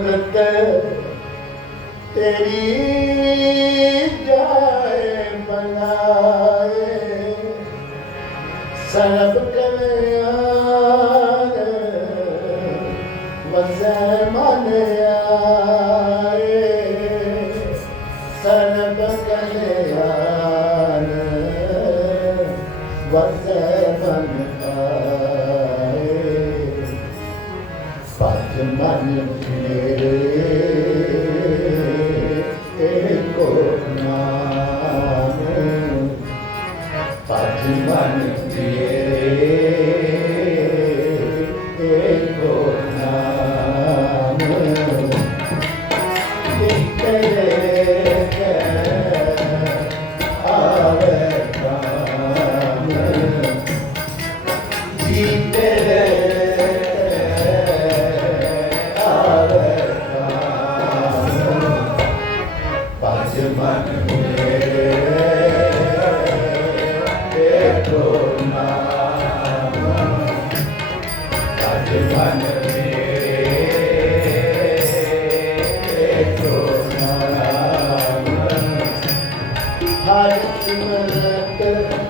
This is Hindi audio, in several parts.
तेरी जाए बनाए सब कल्याण बस मन आए सब कल्याण बस Yeah. Thank you.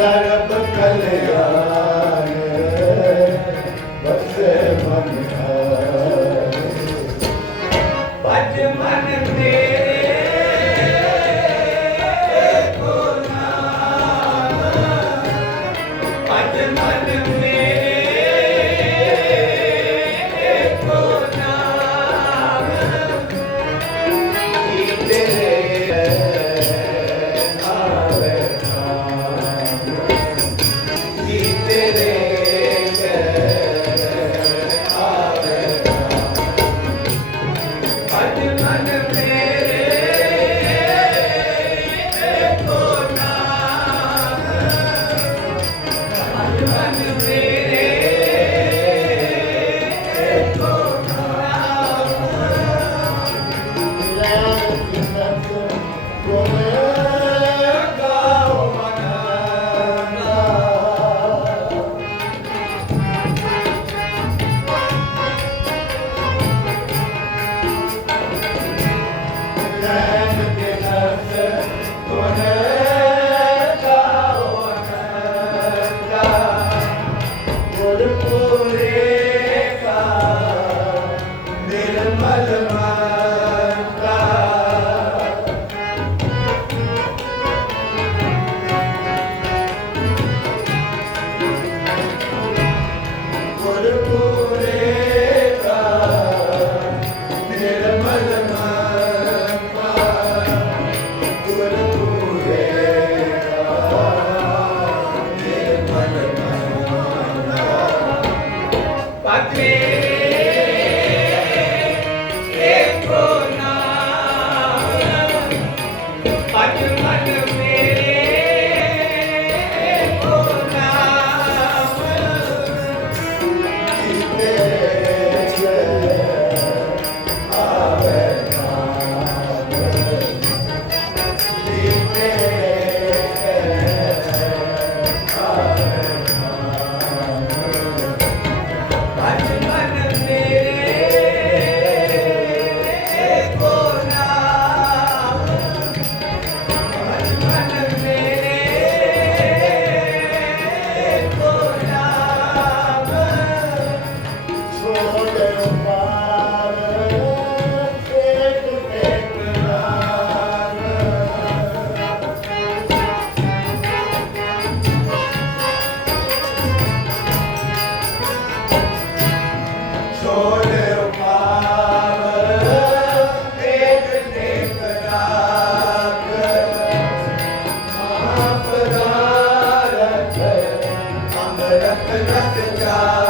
सर्प कल्याण Yeah, yeah, yeah.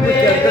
Yeah. Okay. Okay.